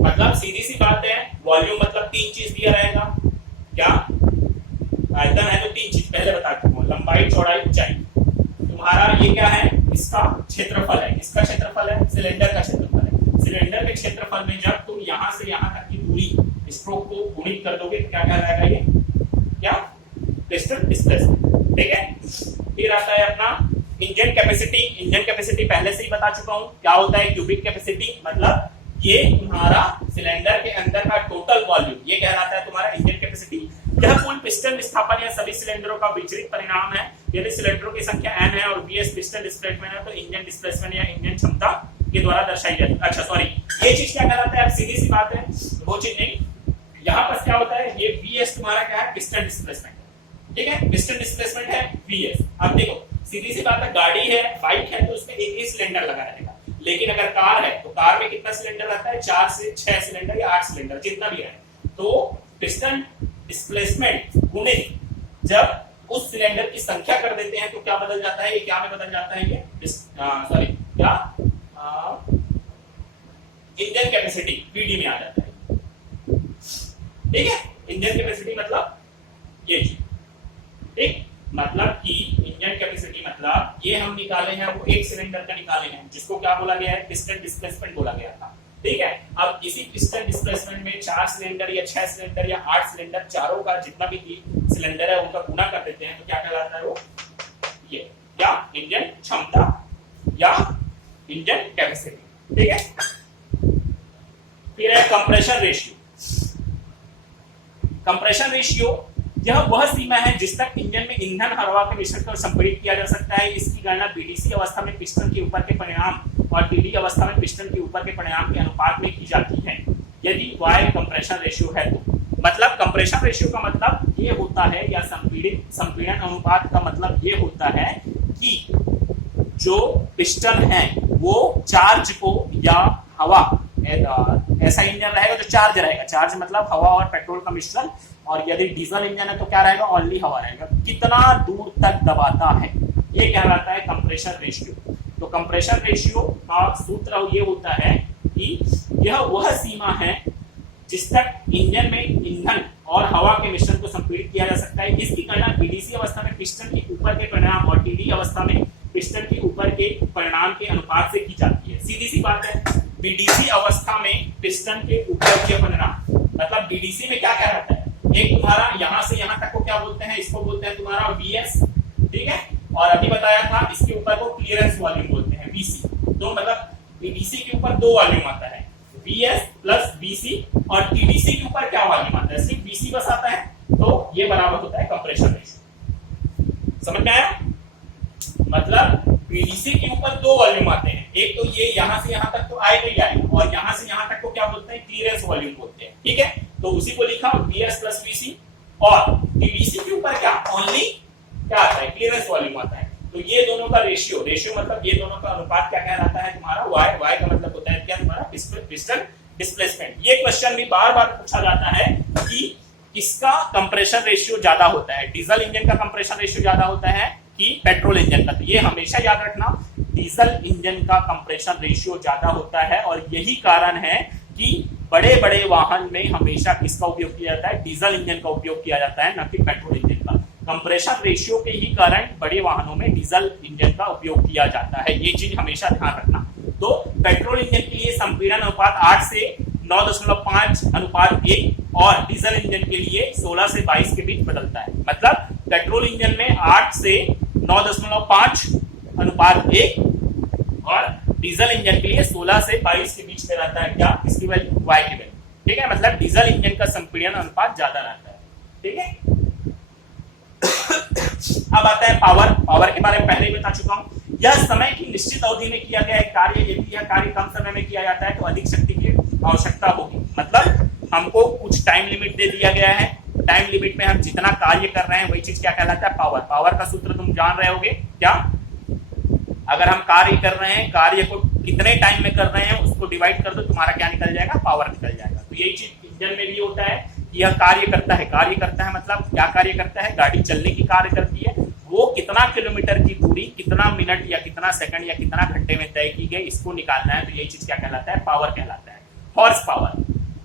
मतलब सीधी सी बात है, वॉल्यूम मतलब तीन चीज दिया रहेगा, क्या, आयतन है तो तीन चीज पहले बता चुका हूं, लंबाई, चौड़ाई, ऊंचाई। तुम्हारा ये क्या है, इसका क्षेत्रफल है, इसका क्षेत्रफल है, सिलेंडर का क्षेत्रफल है। सिलेंडर के क्षेत्रफल में जब तुम यहां से यहां तक की दूरी स्ट्रोक को गुणित कर दोगे तो क्या कहलाएगा, ये क्या, पिस्टन डिस्प्लेसमेंट, ठीक है। फिर आता है अपना इंजन कैपेसिटी। इंजन कैपेसिटी पहले से ही बता चुका हूं, क्या होता है, क्यूबिक कैपेसिटी। मतलब ये तुम्हारा सिलेंडर के अंदर का टोटल वॉल्यूम, ये कहलाता है तुम्हारा इंजन कैपेसिटी। यह कुल पिस्टन विस्थापन या सभी सिलेंडरों का विचलित परिणाम है। यदि सिलेंडरों की संख्या n है और वीएस पिस्टन डिस्प्लेसमेंट है तो इंजन डिस्प्लेसमेंट या इंजन क्षमता के द्वारा दर्शाई जाती है। अच्छा सॉरी, ये चीज क्या कहलाता है, अब सीधी सी बात है, वो चीज नहीं। यहाँ पर क्या होता है, ये वीएस तुम्हारा क्या है, पिस्टन डिस्प्लेसमेंट, ठीक है, पिस्टन डिस्प्लेसमेंट है वीएस। अब देखो सीधी सी बात है, गाड़ी है, बाइक है तो उसमें एक ही सिलेंडर लगा रहेगा, लेकिन अगर कार है तो कार में कितना सिलेंडर रहता है, 4 से 6 सिलेंडर या 8 सिलेंडर, जितना भी रहे। तो पिस्टन डिस्प्लेसमेंट गुणित जब उस सिलेंडर की संख्या कर देते हैं तो क्या बदल जाता है, ये क्या में बदल जाता है, ये सॉरी क्या, इंजन कैपेसिटी पीडी में आ जाता है, ठीक है। इंजन कैपेसिटी मतलब ये चीज, ठीक। मतलब कि इंजन कैपेसिटी मतलब ये हम निकाले हैं, वो एक सिलेंडर का निकाले हैं, जिसको क्या बोला गया है, पिस्टन डिस्प्लेसमेंट बोला गया था, ठीक है। अब इसी पिस्टन डिस्प्लेसमेंट में 4 सिलेंडर या 6 सिलेंडर या 8 सिलेंडर, चारों का जितना भी सिलेंडर है उनका गुना कर देते हैं तो क्या कहलाता है, वो ये क्या, इंजन क्षमता या इंजन कैपेसिटी, ठीक है। फिर है कंप्रेशन रेशियो। कंप्रेशन रेशियो यह वह सीमा है जिस तक इंजन में ईंधन हवा के मिश्रण को संपीड़ित किया जा सकता है। इसकी गणना बीडीसी अवस्था में पिस्टन के ऊपर के परिणाम और टीडी अवस्था में पिस्टन के ऊपर के परिणाम के अनुपात में की जाती है यदि y कंप्रेशन रेशियो है तो। मतलब कंप्रेशन रेशियो का मतलब ये होता है, या संपीड़न अनुपात का मतलब ये होता है कि जो पिस्टन है वो चार्ज को, या हवा, ऐसा इंजन रहेगा जो चार्ज रहेगा, चार्ज मतलब हवा और पेट्रोल का मिश्रण, और यदि डीजल इंजन है तो क्या रहेगा, ओनली हवा रहेगा, कितना दूर तक दबाता है, ये कहलाता है कंप्रेशन रेशियो। तो कंप्रेशन रेशियो का सूत्र ये होता है कि यह वह सीमा है जिस तक इंजन में ईंधन और हवा के मिश्रण को संपीड़ित किया जा सकता है। इसकी गणना बीडीसी अवस्था में पिस्टन के ऊपर के परिणाम और टीडी अवस्था में पिस्टन के ऊपर के परिणाम के अनुपात से की जाती है। सीधी सी बात है, बीडीसी अवस्था में पिस्टन के ऊपर के परिणाम, मतलब बीडीसी में क्या कहलाता है, एक तुम्हारा यहां से यहां तक को क्या बोलते हैं, इसको बोलते हैं तुम्हारा वीएस, ठीक है, और अभी बताया था इसके ऊपर को क्लियरेंस वॉल्यूम बोलते हैं, वीसी। तो मतलब बीडीसी के ऊपर दो वॉल्यूम आता है, वीएस प्लस वीसी, और टीडीसी के ऊपर क्या वॉल्यूम आता है, सिर्फ वीसी बस आता है, तो ये बराबर होता है कंप्रेशन रेशियो। समझ में आया? मतलब बीडीसी के ऊपर दो वॉल्यूम आते हैं, एक तो ये यहां से यहां तक तो आएगा ही आएगा, और यहां से यहां तक को क्या बोलते हैं, क्लियरेंस वॉल्यूम बोलते हैं, ठीक है। तो उसी को लिखा वीएस प्लस वीसी, और टीडीसी के ऊपर क्या, ओनली क्या आता है, क्लियरेंस वॉल्यूम आता है। तो ये दोनों का रेशियो मतलब ये दोनों का अनुपात क्या कहलाता है तुम्हारा, y का मतलब होता है क्या तुम्हारा, पिस्टन डिस्प्लेसमेंट। ये क्वेश्चन भी बार बार पूछा जाता है कि किसका कंप्रेशन रेशियो ज्यादा होता है, डीजल इंजन का कंप्रेशन रेशियो ज्यादा होता है कि पेट्रोल इंजन का। तो ये हमेशा याद रखना, डीजल इंजन का कंप्रेशन रेशियो ज्यादा होता है, और यही कारण है कि बड़े बड़े वाहन में हमेशा किसका उपयोग किया जाता है, डीजल इंजन का उपयोग किया जाता है, न कि पेट्रोल इंजन का। कंप्रेशन रेशियो के ही कारण बड़े वाहनों में डीजल इंजन का उपयोग किया जाता है, ये चीज हमेशा ध्यान रखना। तो पेट्रोल इंजन के लिए संपीड़न अनुपात 8 से 9.5 अनुपात 1, और डीजल इंजन के लिए 16 से 22 के बीच बदलता है। मतलब पेट्रोल इंजन में 8 से 9.5 अनुपात 1, और डीजल इंजन के लिए 16 से 22 के बीच में रहता है क्या, इसकी वैल्यू y की वैल्यू, ठीक है। मतलब डीजल इंजन का संपीड़न अनुपात ज्यादा रहता है, ठीक है। अब आता है पावर के बारे में पहले ही बता चुका हूं। यह समय की निश्चित अवधि में किया गया एक कार्य, यदि यह कार्य कम समय में किया जाता है तो अधिक शक्ति की आवश्यकता होगी। मतलब हमको कुछ टाइम लिमिट दे दिया गया है, टाइम लिमिट में हम जितना कार्य कर रहे हैं वही चीज क्या कहलाता है, पावर का सूत्र तुम जान रहे होगे क्या, अगर हम कार्य कर रहे हैं, कार्य को कितने टाइम में कर रहे हैं उसको डिवाइड कर दो, तुम्हारा क्या निकल जाएगा, पावर निकल जाएगा। तो यही चीज इंजन में भी होता है, यह कार्य करता है मतलब क्या कार्य करता है, गाड़ी चलने की कार्य करती है, वो कितना किलोमीटर की दूरी कितना मिनट या कितना सेकंड या कितना घंटे में तय की गई, इसको निकालना है। तो यही चीज क्या कहलाता है, पावर कहलाता है। हॉर्स पावर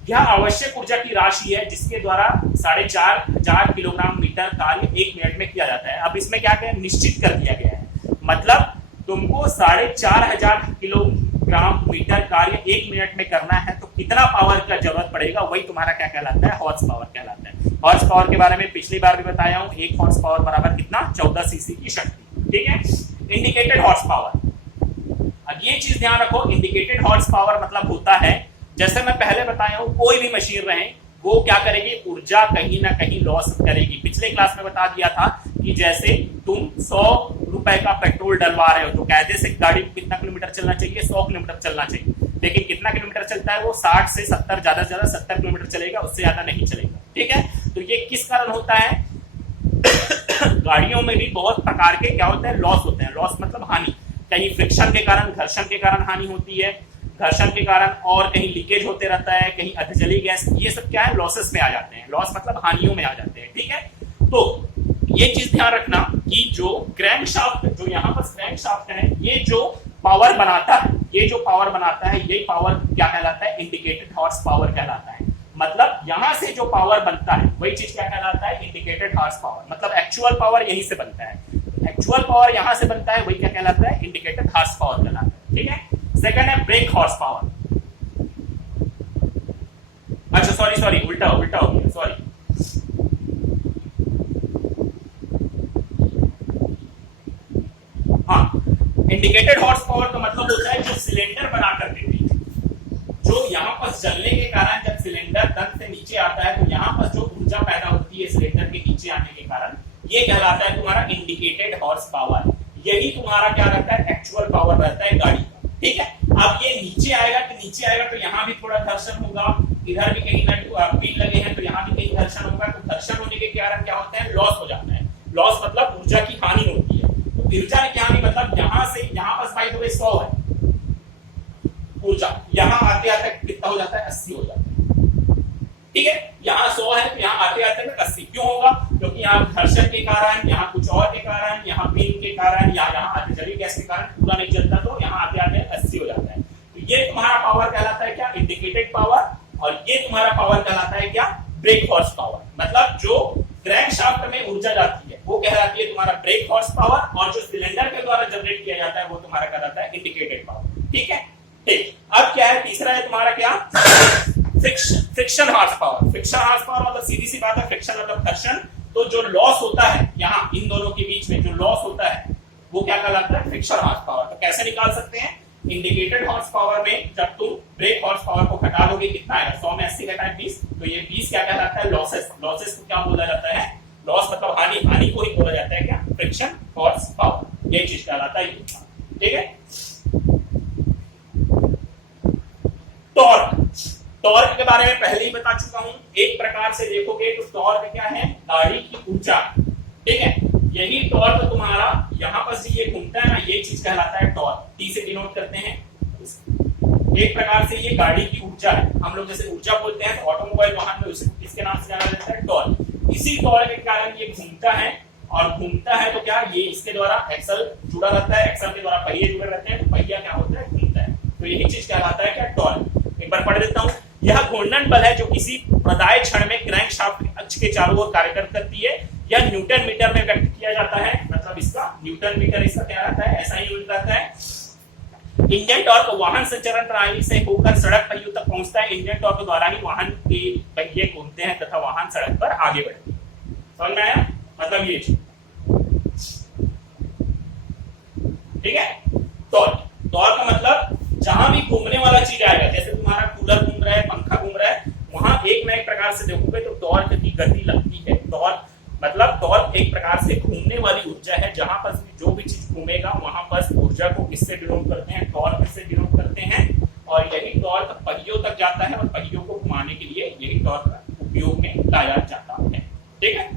यह आवश्यक ऊर्जा की राशि है जिसके द्वारा 4500 किलोग्राम मीटर कार्य 1 मिनट में किया जाता है। अब इसमें क्या निश्चित कर दिया गया है, मतलब तुमको 4500 किलोग्राम मीटर कार्य 1 मिनट में करना है, तो कितना पावर का जरूरत पड़ेगा, वही तुम्हारा क्या कहलाता है, हॉर्स पावर कहलाता है। हॉर्स पावर के बारे में पिछली बार भी बताया हूं, 1 हॉर्स पावर बराबर कितना, 14 सीसी की शक्ति, ठीक है। इंडिकेटेड हॉर्स पावर, अब ये चीज ध्यान रखो, इंडिकेटेड हॉर्स पावर मतलब होता है, जैसे मैं पहले बताया हूं, कोई भी मशीन रहे वो क्या करेगी, ऊर्जा कहीं ना कहीं लॉस करेगी। पिछले क्लास में बता दिया था कि जैसे तुम 100 रुपए का पेट्रोल डलवा रहे हो तो कायदे से गाड़ी को कितना किलोमीटर चलना चाहिए, 100 किलोमीटर चलना चाहिए, लेकिन कितना किलोमीटर चलता है वो 60 से 70, ज्यादा से ज्यादा 70 किलोमीटर चलेगा, उससे ज्यादा नहीं चलेगा, ठीक है। तो ये किस कारण होता है गाड़ियों में भी बहुत प्रकार के क्या होते हैं, लॉस होते हैं। लॉस मतलब हानि, कहीं फ्रिक्शन के कारण, घर्षण के कारण हानि होती है, घर्षण के कारण, और कहीं लीकेज होते रहता है, कहीं अधजली गैस, ये सब क्या है, लॉसेस में आ जाते हैं। लॉस मतलब हानियों में आ जाते हैं, ठीक है। तो ये चीज ध्यान रखना कि जो क्रैंकशाफ्ट, जो यहाँ पर क्रैंकशाफ्ट है, ये जो पावर बनाता है, ये पावर क्या कहलाता है, इंडिकेटेड हॉर्स पावर कहलाता है। मतलब यहां से जो पावर बनता है वही चीज क्या कहलाता है, इंडिकेटेड हॉर्स पावर। मतलब एक्चुअल पावर यहीं से बनता है, एक्चुअल पावर यहां से बनता है, वही क्या कहलाता है, इंडिकेटेड हॉर्स पावर कहलाता है, ठीक है। सेकंड है ब्रेक हॉर्स पावर। अच्छा सॉरी उल्टा हो गया, सॉरी। हाँ, इंडिकेटेड हॉर्स पावर का मतलब होता है जो सिलेंडर बना करके, जो जो यहाँ पर जलने के कारण जब सिलेंडर तंत्र से नीचे आता है तो यहाँ पर जो ऊर्जा पैदा होती है सिलेंडर के नीचे आने के कारण, ये कहलाता है तुम्हारा इंडिकेटेड हॉर्स पावर। यही तुम्हारा क्या रहता है, एक्चुअल पावर रहता है गाड़ी का। ठीक है, अब ये नीचे आएगा तो यहाँ भी थोड़ा घर्षण होगा, इधर भी कहीं पिन लगे हैं तो यहाँ भी कहीं घर्षण होगा। तो घर्षण होने के कारण क्या होता है, लॉस हो जाता है। लॉस मतलब ऊर्जा की हानि होती है। तो ऊर्जा की हानि मतलब यहाँ से यहाँ पर बाई द वे 100 है ऊर्जा, यहाँ आते आते कितना हो जाता है, 80 हो जाता है। ठीक है, यहाँ 100 है तो यहाँ आते आते 80 क्यों होगा, क्योंकि यहाँ घर्षण के कारण, यहाँ कुछ और के कारण, यहाँ पिन के कारण, या यहाँ आते जलीय गैस के कारण पूरा नहीं चलता, तो यहाँ आते आते 80 हो जाता है। तो ये तुम्हारा पावर कहलाता है क्या, इंडिकेटेड पावर। और ये तुम्हारा पावर कहलाता है क्या, ब्रेक हॉर्स पावर। मतलब जो क्रैंकशाफ्ट में ऊर्जा जाती है वो कहलाती है तुम्हारा ब्रेक हॉर्स पावर, और जो सिलेंडर के द्वारा जनरेट किया जाता है वो तुम्हारा कहलाता है इंडिकेटेड पावर। ठीक है, ठीक। अब क्या है, तीसरा है तुम्हारा क्या, friction horse power. Friction horse power मतलब सीधी सी बात है, फ्रिक्शन मतलब घर्षण। तो जो लॉस होता है यहाँ इन दोनों के बीच में जो लॉस होता है वो क्या कहलाता है, फ्रिक्शन हॉर्स पावर। तो कैसे निकाल सकते हैं, इंडिकेटेड हॉर्स पावर में जब तुम ब्रेक हॉर्स पावर को घटा दोगे कितना आएगा, 100 में 80 घटाए 20, तो ये 20 क्या कहलाता है, लॉसेस। लॉसेस को क्या बोला जाता है, लॉस मतलब हानि, हानि को ही बोला जाता है क्या, फ्रिक्शन हॉर्स पावर। ये चीज कहलाता है। ठीक है, टॉर्क। टॉर्क के बारे में पहले ही बता चुका हूं। एक प्रकार से देखोगे तो टॉर्क क्या है, गाड़ी की ऊर्जा। ठीक है, यही टॉर्क तुम्हारा यहाँ पर से ये घूमता है ना, ये चीज कहलाता है टॉर्क। टी से डिनोट करते हैं। एक प्रकार से ये गाड़ी की ऊर्जा है। हम लोग जैसे ऊर्जा बोलते हैं तो ऑटोमोबाइल वाहन में उसे किसके नाम से जाना जाता है, टॉर्क। इसी टॉर्क के कारण ये घूमता है, और घूमता है तो क्या, ये इसके द्वारा एक्सल जुड़ा रहता है, एक्सल के द्वारा पहिए जुड़े रहते हैं, तो पहिया क्या होता है, घूमता है। तो यही चीज कहलाता है क्या, टॉर्क। एक बार पढ़ देता हूं। यह घूर्णन बल है जो किसी प्रदाय क्षण में क्रैंकशाफ्ट अक्ष के चारों ओर कार्य करती है। यह न्यूटन मीटर में व्यक्त किया जाता है। मतलब इसका न्यूटन मीटर इसका क्या रहता है, ऐसा ही यूनिट रहता है। इंजन टॉर्क वाहन संचालन प्रणाली से होकर सड़क पहियों तक पहुंचता है। इंजन टॉर्क द्वारा ही वाहन के पहिए घूमते हैं तथा वाहन सड़क पर आगे बढ़ते हैं। समझ में आया, मतलब ये चीज। ठीक है, टॉर्क। टॉर्क का मतलब जहां भी घूमने वाला चीज आएगा, जैसे तुम्हारा कूलर घूम रहा है, पंखा घूम रहा है, वहां एक ना एक प्रकार से देखोगे तो टॉर्क की गति लगती है। टॉर्क मतलब टॉर्क एक प्रकार से घूमने वाली ऊर्जा है। जहां पर जो भी चीज घूमेगा वहां पर ऊर्जा को किससे डिनोट करते हैं, टॉर्क से डिनोट करते हैं। और यही टॉर्क पहियों तक जाता है, और पहियों को घुमाने के लिए यही टॉर्क उपयोग में लाया जाता है। ठीक है।